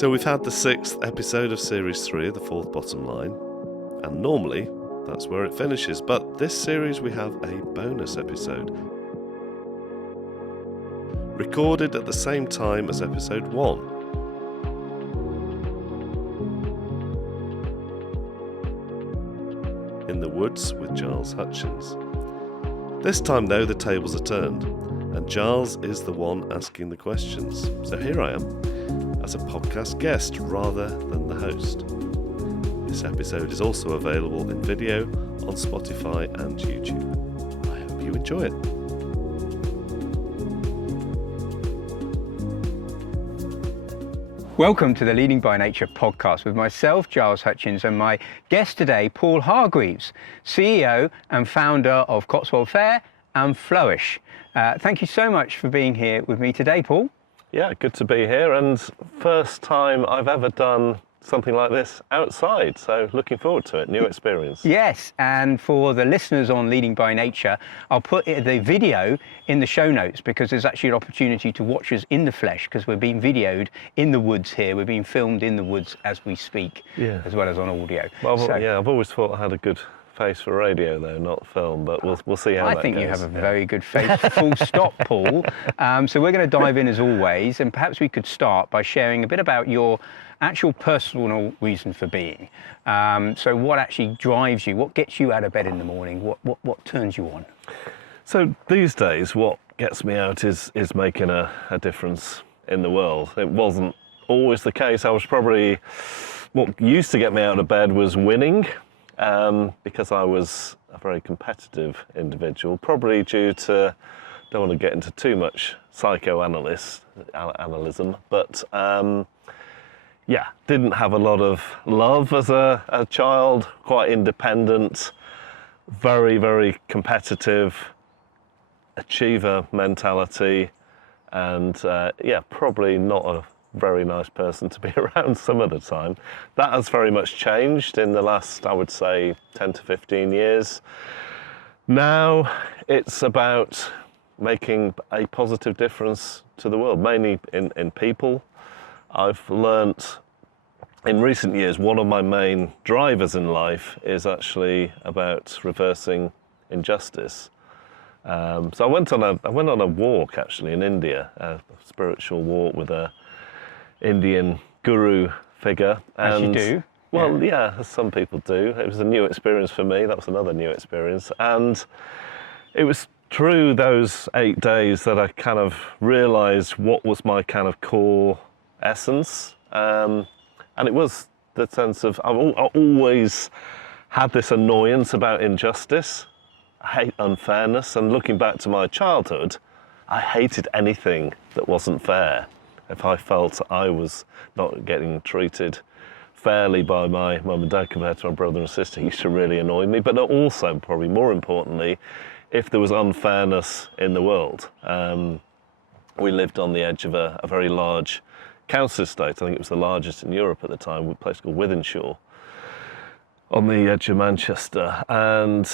So we've had the 6th episode of Series 3 of The Fourth Bottom Line, and normally that's where it finishes, but this series we have a bonus episode. Recorded at the same time as episode 1. In the Woods with Giles Hutchins. This time though the tables are turned, and Giles is the one asking the questions. So here I am, as a podcast guest rather than the host. This episode is also available in video on Spotify and YouTube. I hope you enjoy it. Welcome to the Leading by Nature podcast with myself, Giles Hutchins, and my guest today, Paul Hargreaves, CEO and founder of Cotswold Fare and Flourish. Thank you so much for being here with me today, Paul. Yeah, good to be here, and first time I've ever done something like this outside, so looking forward to it, new experience. Yes, and for the listeners on Leading by Nature, I'll put the video in the show notes because there's actually an opportunity to watch us in the flesh because we're being videoed in the woods here. We're being filmed in the woods as we speak, as well as on audio. Well, I've always thought I had a good face for radio though, not film, but we'll see how that goes. I think you have a very good face, full stop, Paul. So we're going to dive in as always, and perhaps we could start by sharing a bit about your actual personal reason for being. So what actually drives you? What gets you out of bed in the morning? What turns you on? So these days, what gets me out is making a difference in the world. It wasn't always the case. I was probably, what used to get me out of bed was winning. Because I was a very competitive individual, probably due to, don't want to get into too much psychoanalysis, but didn't have a lot of love as a child, quite independent, very, very competitive, achiever mentality, and probably not a very nice person to be around some of the time. That has very much changed in the last, I would say, 10 to 15 years. Now it's about making a positive difference to the world, mainly in people. I've learnt in recent years, one of my main drivers in life is actually about reversing injustice. So I went on a walk actually in India, a spiritual walk with a Indian guru figure. As you do. Well, as some people do. It was a new experience for me. That was another new experience. And it was through those 8 days that I kind of realised what was my kind of core essence. And it was the sense of, I always had this annoyance about injustice. I hate unfairness. And looking back to my childhood, I hated anything that wasn't fair. If I felt I was not getting treated fairly by my mum and dad compared to my brother and sister, it used to really annoy me. But also, probably more importantly, if there was unfairness in the world. We lived on the edge of a very large council estate. I think it was the largest in Europe at the time, a place called Wythenshawe, on the edge of Manchester. And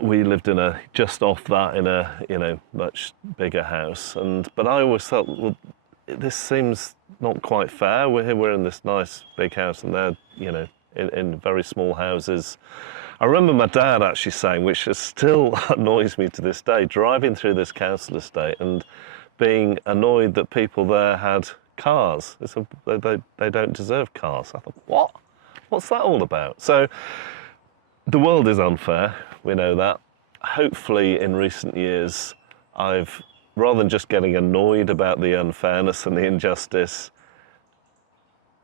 we lived just off that in a much bigger house. But I always felt, well, this seems not quite fair. We're in this nice big house and they're, in very small houses. I remember my dad actually saying, which still annoys me to this day, driving through this council estate and being annoyed that people there had cars. They don't deserve cars. I thought, what? What's that all about? So the world is unfair, we know that. Hopefully in recent years, rather than just getting annoyed about the unfairness and the injustice,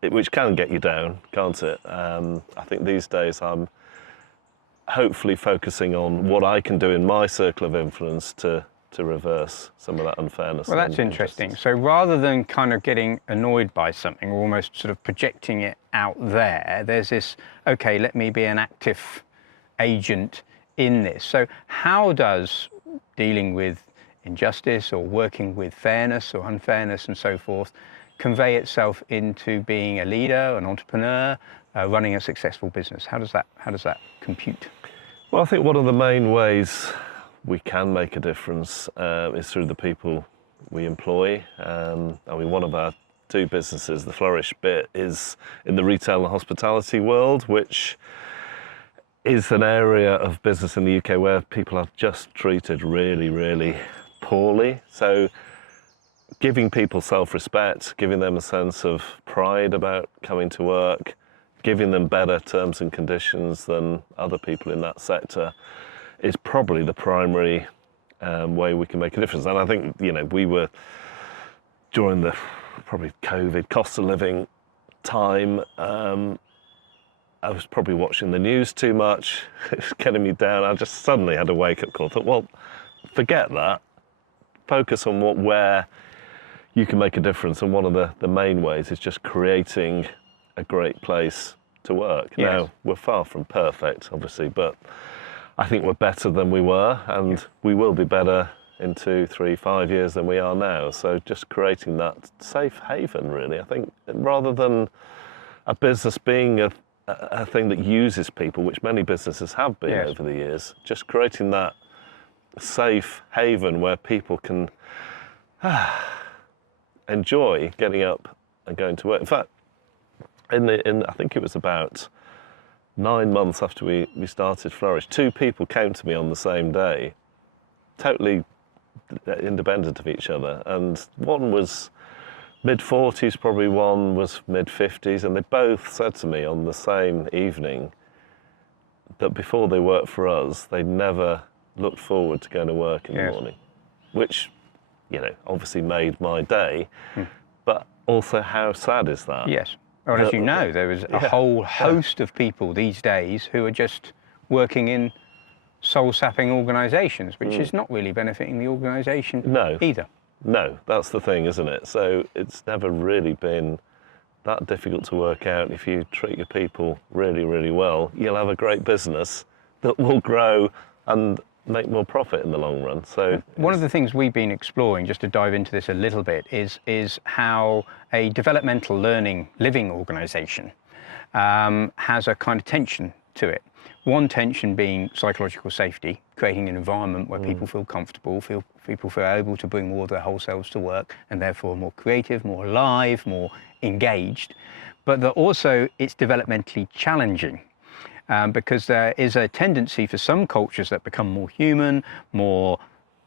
which can get you down, can't it? I think these days I'm hopefully focusing on what I can do in my circle of influence to reverse some of that unfairness. Well, that's interesting. So rather than kind of getting annoyed by something, or almost sort of projecting it out there's this, okay, let me be an active agent in this. So how does dealing with injustice or working with fairness or unfairness and so forth convey itself into being a leader, an entrepreneur, running a successful business? How does that compute? Well, I think one of the main ways we can make a difference is through the people we employ. One of our two businesses. The Flourish bit is in the retail and hospitality world, which is an area of business in the UK where people are just treated really, really poorly. So giving people self-respect, giving them a sense of pride about coming to work, giving them better terms and conditions than other people in that sector is probably the primary way we can make a difference. And I think, we were, during the probably COVID cost of living time, I was probably watching the news too much. It was getting me down. I just suddenly had a wake-up call. I thought, well, forget that. Focus on where you can make a difference. And one of the main ways is just creating a great place to work. Yes. Now, we're far from perfect, obviously, but I think we're better than we were, and we will be better in 2, 3, 5 years than we are now. So just creating that safe haven, really. I think rather than a business being a thing that uses people, which many businesses have been over the years, just creating that safe haven where people can enjoy getting up and going to work. In fact, I think it was about 9 months after we started Flourish, 2 people came to me on the same day, totally independent of each other, and one was mid-40s, probably one was mid-50s, and they both said to me on the same evening that before they worked for us, they never looked forward to going to work in the morning, which, obviously made my day, but also how sad is that? Yes. Well, as you know, there is a whole host of people these days who are just working in soul-sapping organisations, which is not really benefiting the organisation either. No, that's the thing, isn't it? So it's never really been that difficult to work out. If you treat your people really, really well, you'll have a great business that will grow and make more profit in the long run. So one of the things we've been exploring, just to dive into this a little bit, is how a developmental learning living organisation has a kind of tension to it. One tension being psychological safety, creating an environment where people feel comfortable, people feel able to bring more of their whole selves to work, and therefore more creative, more alive, more engaged. But that also it's developmentally challenging. Because there is a tendency for some cultures that become more human, more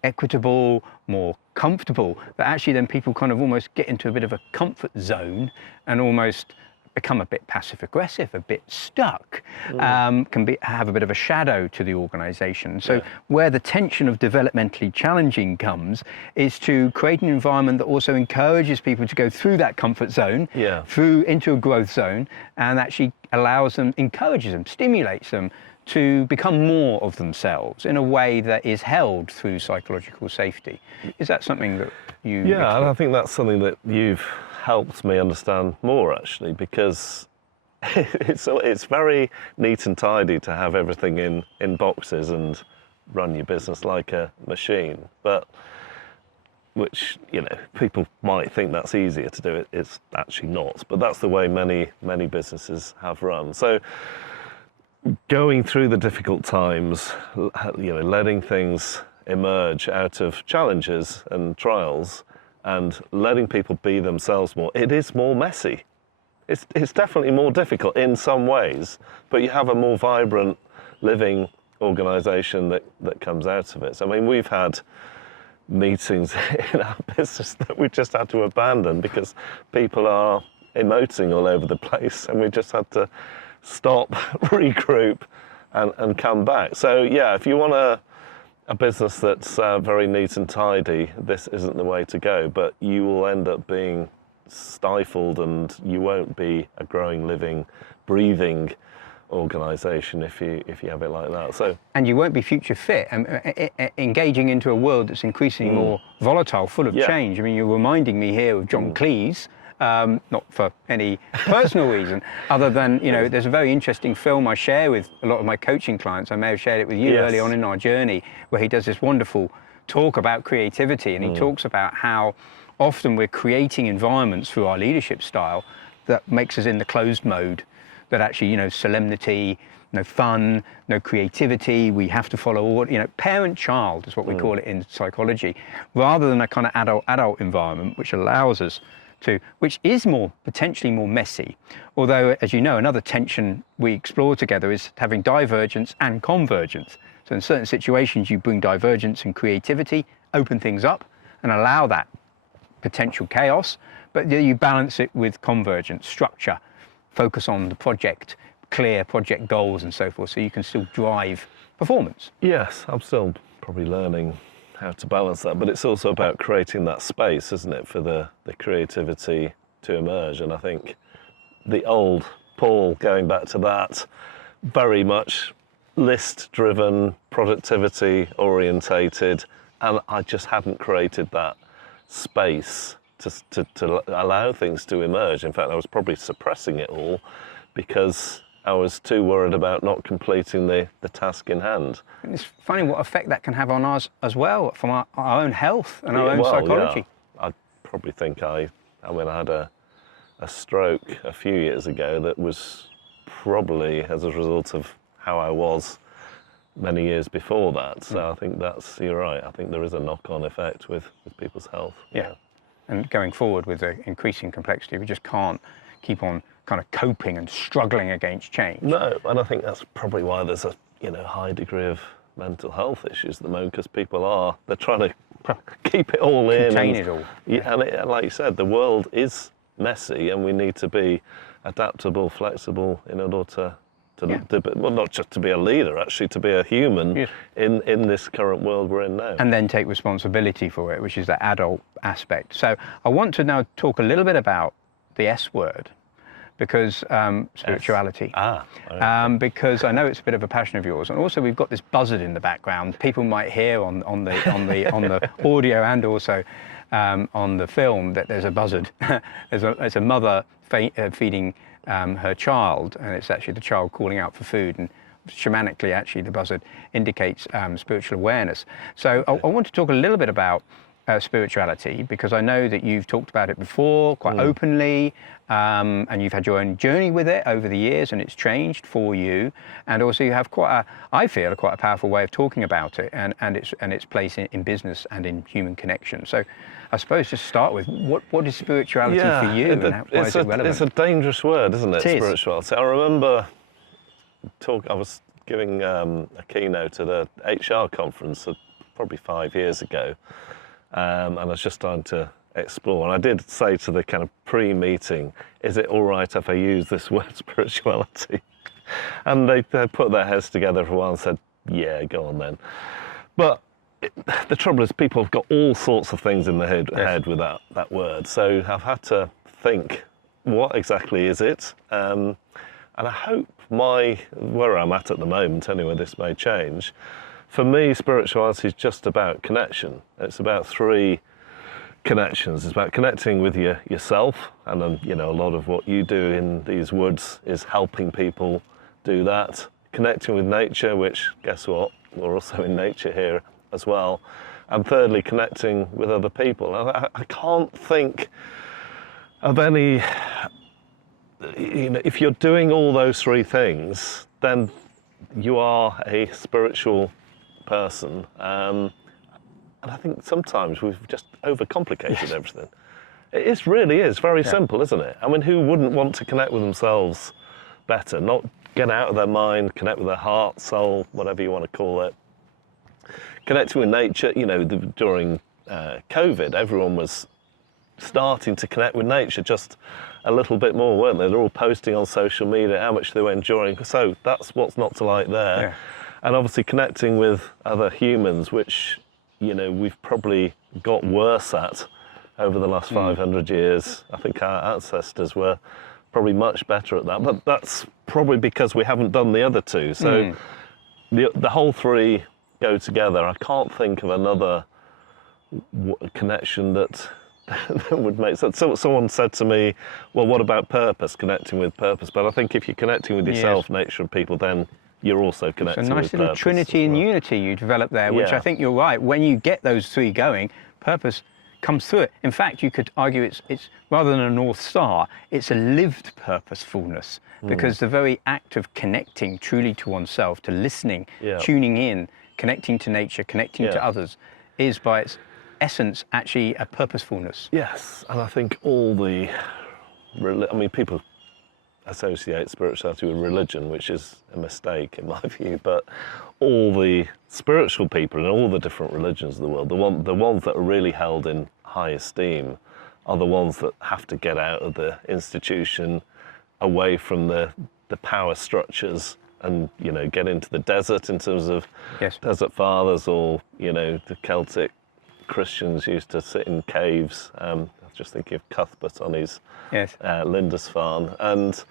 equitable, more comfortable, that actually then people kind of almost get into a bit of a comfort zone and almost become a bit passive-aggressive, a bit stuck, can have a bit of a shadow to the organisation. So where the tension of developmentally challenging comes is to create an environment that also encourages people to go through that comfort zone, through into a growth zone, and actually allows them, encourages them, stimulates them to become more of themselves in a way that is held through psychological safety. Is that something that you... Yeah, and I think that's something that you've helped me understand more, actually, because it's very neat and tidy to have everything in boxes and run your business like a machine, but which, people might think that's easier to do. It's actually not, but that's the way many businesses have run. So going through the difficult times, letting things emerge out of challenges and trials, and letting people be themselves more. It is more messy. It's definitely more difficult in some ways, but you have a more vibrant, living organisation that comes out of it. So, I mean, we've had meetings in our business that we just had to abandon because people are emoting all over the place, and we just had to stop, regroup, and come back. So, yeah, if you want a business that's very neat and tidy, this isn't the way to go, but you will end up being stifled, and you won't be a growing, living, breathing organisation if you have it like that. So, and you won't be future fit, engaging into a world that's increasingly more volatile, full of change. I mean, you're reminding me here of John Cleese. Not for any personal reason, other than, there's a very interesting film I share with a lot of my coaching clients. I may have shared it with you early on in our journey, where he does this wonderful talk about creativity, and he talks about how often we're creating environments through our leadership style that makes us in the closed mode, that actually, solemnity, no fun, no creativity, we have to follow order, parent-child is what we call it in psychology, rather than a kind of adult-adult environment, which allows us to, which is potentially more messy. Although, as you know, another tension we explore together is having divergence and convergence. So in certain situations, you bring divergence and creativity, open things up and allow that potential chaos, but you balance it with convergence, structure, focus on the project, clear project goals and so forth, so you can still drive performance. Yes, I'm still probably learning how to balance that, but it's also about creating that space, isn't it, for the creativity to emerge. And I think the old Paul, going back to that, very much list-driven, productivity-orientated, and I just hadn't created that space to allow things to emerge. In fact, I was probably suppressing it all because I was too worried about not completing the task in hand. And it's funny what effect that can have on us as well, from our own health and our own psychology. Yeah. I probably think I had a stroke a few years ago that was probably as a result of how I was many years before that. So I think you're right. I think there is a knock-on effect with people's health. Yeah. And going forward with the increasing complexity, we just can't keep on kind of coping and struggling against change. No, and I think that's probably why there's a high degree of mental health issues at the moment, because they're trying to keep it all in. Contain it all. Yeah, and like you said, the world is messy and we need to be adaptable, flexible in order to well, not just to be a leader, actually to be a human in this current world we're in now. And then take responsibility for it, which is the adult aspect. So I want to now talk a little bit about the S word, because spirituality. Because I know it's a bit of a passion of yours, and also we've got this buzzard in the background. People might hear on the audio and also on the film that there's a buzzard. there's a mother feeding her child, and it's actually the child calling out for food, and shamanically actually the buzzard indicates spiritual awareness. So I want to talk a little bit about spirituality, because I know that you've talked about it before quite openly, and you've had your own journey with it over the years, and it's changed for you. And also you have quite a powerful way of talking about it and its place in business and in human connection. So I suppose just start with what is spirituality for you, and why is it relevant? It's a dangerous word, isn't it? Spirituality. I remember I was giving a keynote at a HR conference probably 5 years ago. And I was just starting to explore. And I did say to the kind of pre-meeting, is it all right if I use this word spirituality? And they put their heads together for a while and said, yeah, go on then. But the trouble is people have got all sorts of things in their head with that word. So I've had to think, what exactly is it? And I hope where I'm at the moment, anyway, this may change. For me, spirituality is just about connection. It's about 3 connections. It's about connecting with yourself, and then, a lot of what you do in these woods is helping people do that. Connecting with nature, which, guess what, we're also in nature here as well. And thirdly, connecting with other people. I can't think of any, if you're doing all those 3 things, then you are a spiritual person, and I think sometimes we've just overcomplicated everything. It really is very simple, isn't it? I mean, who wouldn't want to connect with themselves better, not get out of their mind, connect with their heart, soul, whatever you want to call it. Connecting with nature, during COVID, everyone was starting to connect with nature just a little bit more, weren't they? They're all posting on social media how much they were enjoying, so that's what's not to like there. Yeah. And obviously connecting with other humans, which, we've probably got worse at over the last 500 years. I think our ancestors were probably much better at that, but that's probably because we haven't done the other 2. So the whole 3 go together. I can't think of another connection that would make sense. So someone said to me, well, what about purpose, connecting with purpose? But I think if you're connecting with yourself, nature and people, then you're also connected with purpose. It's a nice little trinity and unity you develop there, which I think you're right. When you get those 3 going, purpose comes through it. In fact, you could argue it's rather than a North Star, it's a lived purposefulness, because the very act of connecting truly to oneself, to listening, tuning in, connecting to nature, connecting to others, is by its essence, actually a purposefulness. Yes, and I think people associate spirituality with religion, which is a mistake in my view, but all the spiritual people in all the different religions of the world, the ones that are really held in high esteem are the ones that have to get out of the institution, away from the power structures, and get into the desert in terms of Yes. desert fathers, or the Celtic Christians used to sit in caves. I was just thinking of Cuthbert on his Yes. Lindisfarne, and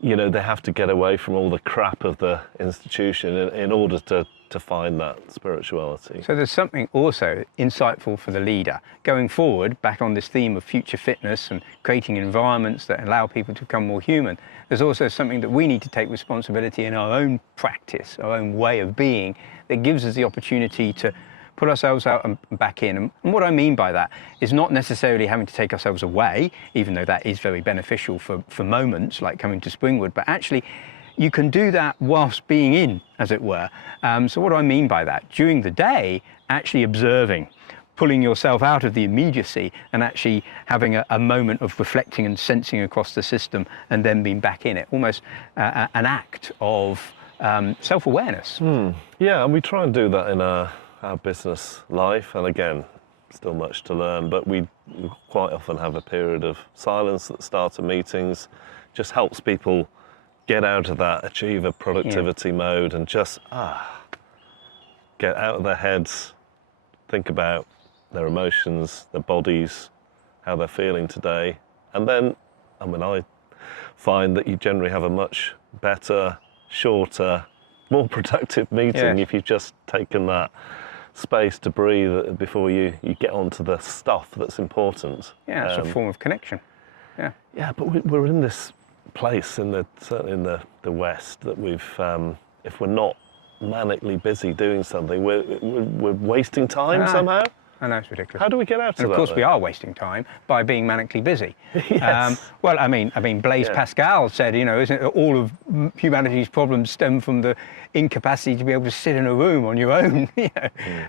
they have to get away from all the crap of the institution in order to find that spirituality. So there's something also insightful for the leader. Going forward, back on this theme of future fitness and creating environments that allow people to become more human, there's also something that we need to take responsibility in our own practice, our own way of being, that gives us the opportunity to put ourselves out and back in. And what I mean by that is not necessarily having to take ourselves away, even though that is very beneficial for moments like coming to Springwood, but actually you can do that whilst being in, as it were. So what do I mean by that? During the day, actually observing, pulling yourself out of the immediacy and actually having a moment of reflecting and sensing across the system, and then being back in it, almost an act of self-awareness. Yeah, and we try and do that in our business life, and again, still much to learn, but we quite often have a period of silence at the start of meetings. Just helps people get out of that achiever productivity mode and just get out of their heads, think about their emotions, their bodies, how they're feeling today. And then, I find that you generally have a much better, shorter, more productive meeting if you've just taken that space to breathe before you get onto the stuff that's important. Yeah, it's a form of connection. Yeah. Yeah, but we're in this place certainly in the West that we've, if we're not manically busy doing something, we're wasting time somehow. I know, it's ridiculous. How do we get out of that? And of course we are wasting time by being manically busy. Yes. Well, I mean, Blaise Pascal said, isn't it, all of humanity's problems stem from the incapacity to be able to sit in a room on your own.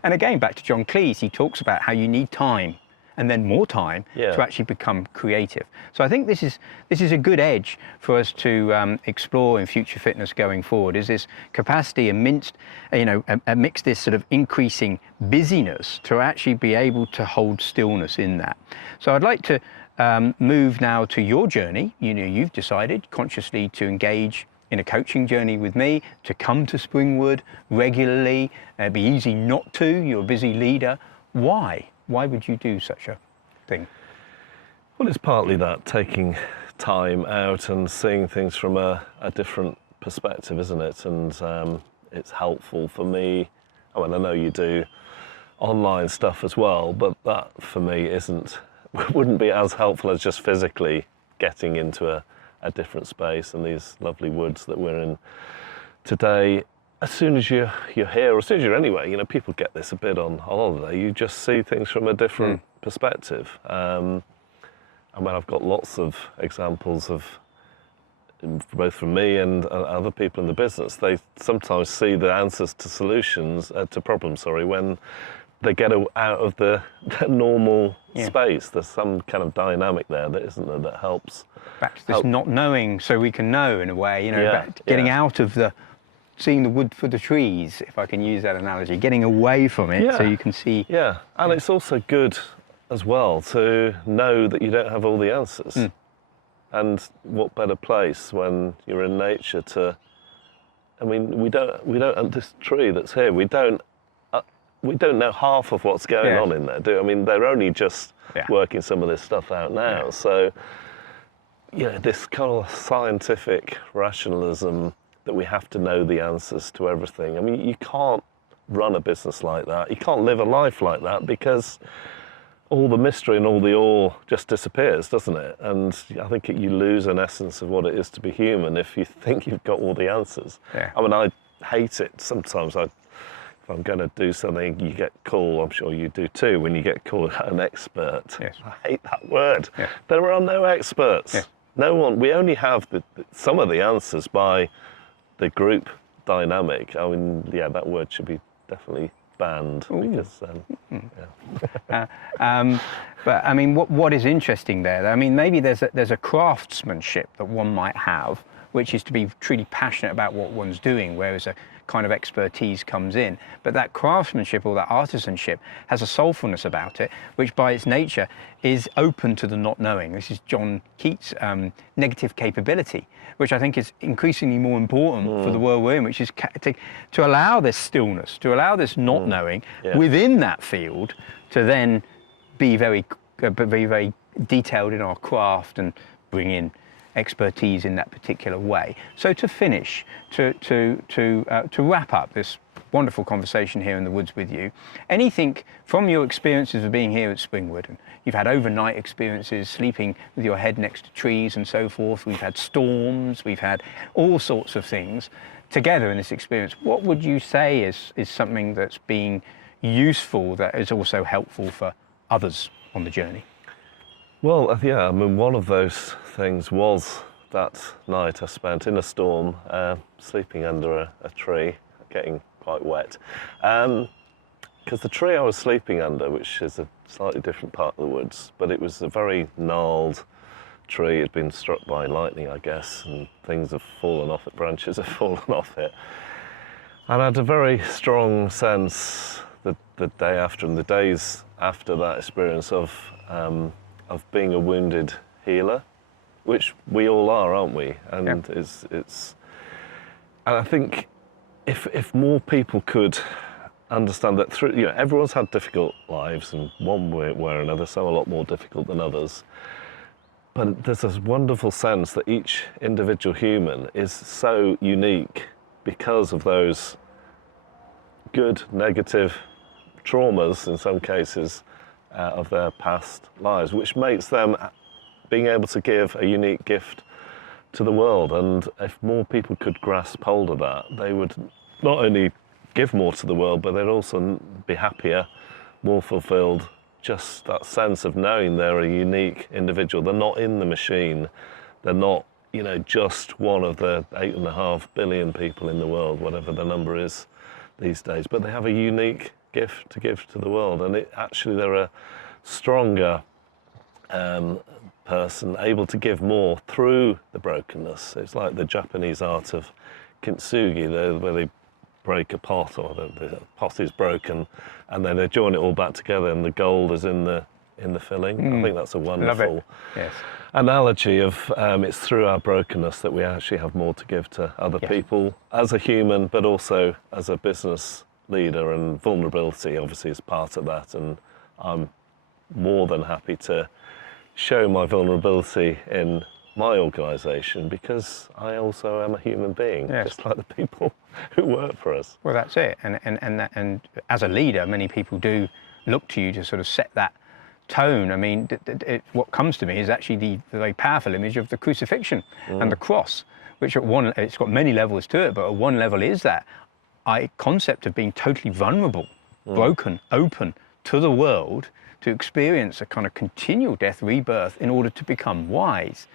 And again, back to John Cleese, he talks about how you need time and then more time to actually become creative. So I think this is a good edge for us to explore in future fitness going forward, is this capacity amidst this sort of increasing busyness to actually be able to hold stillness in that. So I'd like to move now to your journey. You've decided consciously to engage in a coaching journey with me, to come to Springwood regularly. It'd be easy not to, you're a busy leader. Why? Why would you do such a thing? Well, it's partly that, taking time out and seeing things from a different perspective, isn't it? And it's helpful for me. I know you do online stuff as well, but that for me wouldn't be as helpful as just physically getting into a different space and these lovely woods that we're in today. As soon as you're here, or as soon as you're anywhere, people get this a bit on holiday, you just see things from a different perspective. I've got lots of examples of, both from me and other people in the business, they sometimes see the answers to problems, when they get out of the normal space. There's some kind of dynamic there that isn't there that helps. Back to this not knowing so we can know, in a way, getting out of seeing the wood for the trees, if I can use that analogy, getting away from it so you can see. Yeah, and it's also good as well to know that you don't have all the answers. And what better place when you're in nature to, we don't, this tree that's here, we don't know half of what's going on in there, do we? They're only just working some of this stuff out now. So, this kind of scientific rationalism that we have to know the answers to everything. You can't run a business like that. You can't live a life like that, because all the mystery and all the awe just disappears, doesn't it? And I think you lose an essence of what it is to be human if you think you've got all the answers. Yeah. I hate it sometimes. If I'm going to do something, you get called, I'm sure you do too, when you get called an expert. Yes. I hate that word. Yeah. There are no experts. Yeah. No one. We only have some of the answers by the group dynamic. That word should be definitely band because But I mean, what is interesting there? I mean, maybe there's a craftsmanship that one might have, which is to be truly passionate about what one's doing, whereas a kind of expertise comes in. But that craftsmanship or that artisanship has a soulfulness about it, which by its nature is open to the not knowing. This is John Keats' negative capability, which I think is increasingly more important for the world we're in, which is to allow this stillness, to allow this not knowing within that field, to then be very detailed in our craft and bring in expertise in that particular way. So to finish, to wrap up this wonderful conversation here in the woods with you, anything from your experiences of being here at Springwood, and you've had overnight experiences, sleeping with your head next to trees and so forth, we've had storms, we've had all sorts of things together in this experience, what would you say is something that's been useful, that is also helpful for others on the journey? Well, yeah, I mean, one of those things was that night I spent in a storm, sleeping under a tree, getting quite wet. Because the tree I was sleeping under, which is a slightly different part of the woods, but it was a very gnarled tree. It had been struck by lightning, I guess, and things have fallen off it, branches have fallen off it. And I had a very strong sense the day after and the days after that experience of being a wounded healer, which we all are, aren't we? And it's and I think if more people could understand that through, everyone's had difficult lives, and one way or another, some a lot more difficult than others. But there's this wonderful sense that each individual human is so unique because of those good, negative traumas, in some cases, of their past lives, which makes them being able to give a unique gift to the world. And if more people could grasp hold of that, they would not only give more to the world, but they'd also be happier, more fulfilled. Just that sense of knowing they're a unique individual. They're not in the machine. They're not, just one of the 8.5 billion people in the world, whatever the number is these days. But they have a unique gift to give to the world, and they're a stronger person, able to give more through the brokenness. It's like the Japanese art of kintsugi, where they break a pot, or the pot is broken, and then they join it all back together, and the gold is in the filling. I think that's a wonderful analogy of it's through our brokenness that we actually have more to give to other people as a human, but also as a business leader, and vulnerability obviously is part of that, and I'm more than happy to show my vulnerability in my organisation because I also am a human being, just like the people who work for us. Well, that's it, and as a leader, many people do look to you to sort of set that tone. I mean, what comes to me is actually the very powerful image of the crucifixion and the cross, which it's got many levels to it, but at one level is that concept of being totally vulnerable, broken, open to the world, to experience a kind of continual death, rebirth, in order to become wise.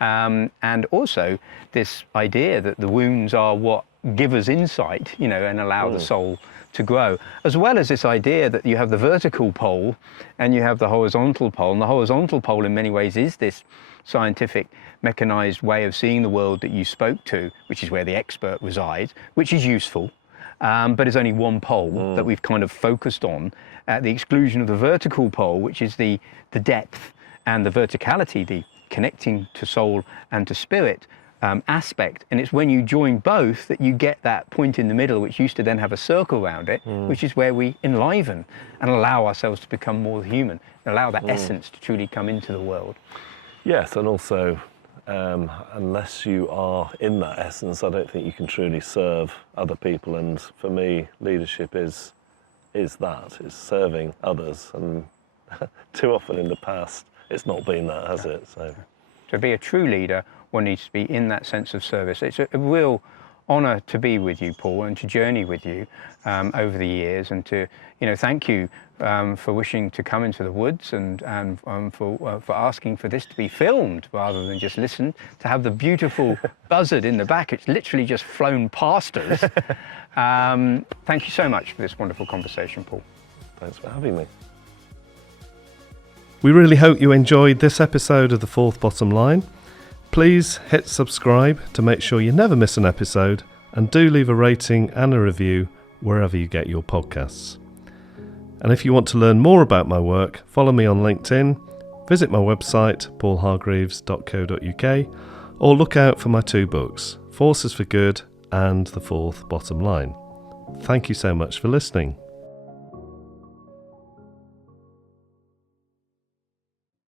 And also this idea that the wounds are what give us insight, and allow the soul to grow, as well as this idea that you have the vertical pole and you have the horizontal pole. And the horizontal pole in many ways is this scientific, mechanized way of seeing the world that you spoke to, which is where the expert resides, which is useful. But it's only one pole that we've kind of focused on, at the exclusion of the vertical pole, which is the depth and the verticality, the connecting to soul and to spirit aspect. And it's when you join both that you get that point in the middle, which used to then have a circle around it, which is where we enliven and allow ourselves to become more human, allow that essence to truly come into the world. Yes, and also unless you are in that essence, I don't think you can truly serve other people. And for me, leadership is serving others. And too often in the past, it's not been that, has it? So to be a true leader, one needs to be in that sense of service. It's a real honour to be with you, Paul, and to journey with you over the years, and to thank you for wishing to come into the woods and for asking for this to be filmed rather than just listened, to have the beautiful buzzard in the back. It's literally just flown past us. Thank you so much for this wonderful conversation, Paul. Thanks for having me. We really hope you enjoyed this episode of The Fourth Bottom Line. Please hit subscribe to make sure you never miss an episode, and do leave a rating and a review wherever you get your podcasts. And if you want to learn more about my work, follow me on LinkedIn, visit my website paulhargreaves.co.uk, or look out for my 2 books, Forces for Good and The Fourth Bottom Line. Thank you so much for listening.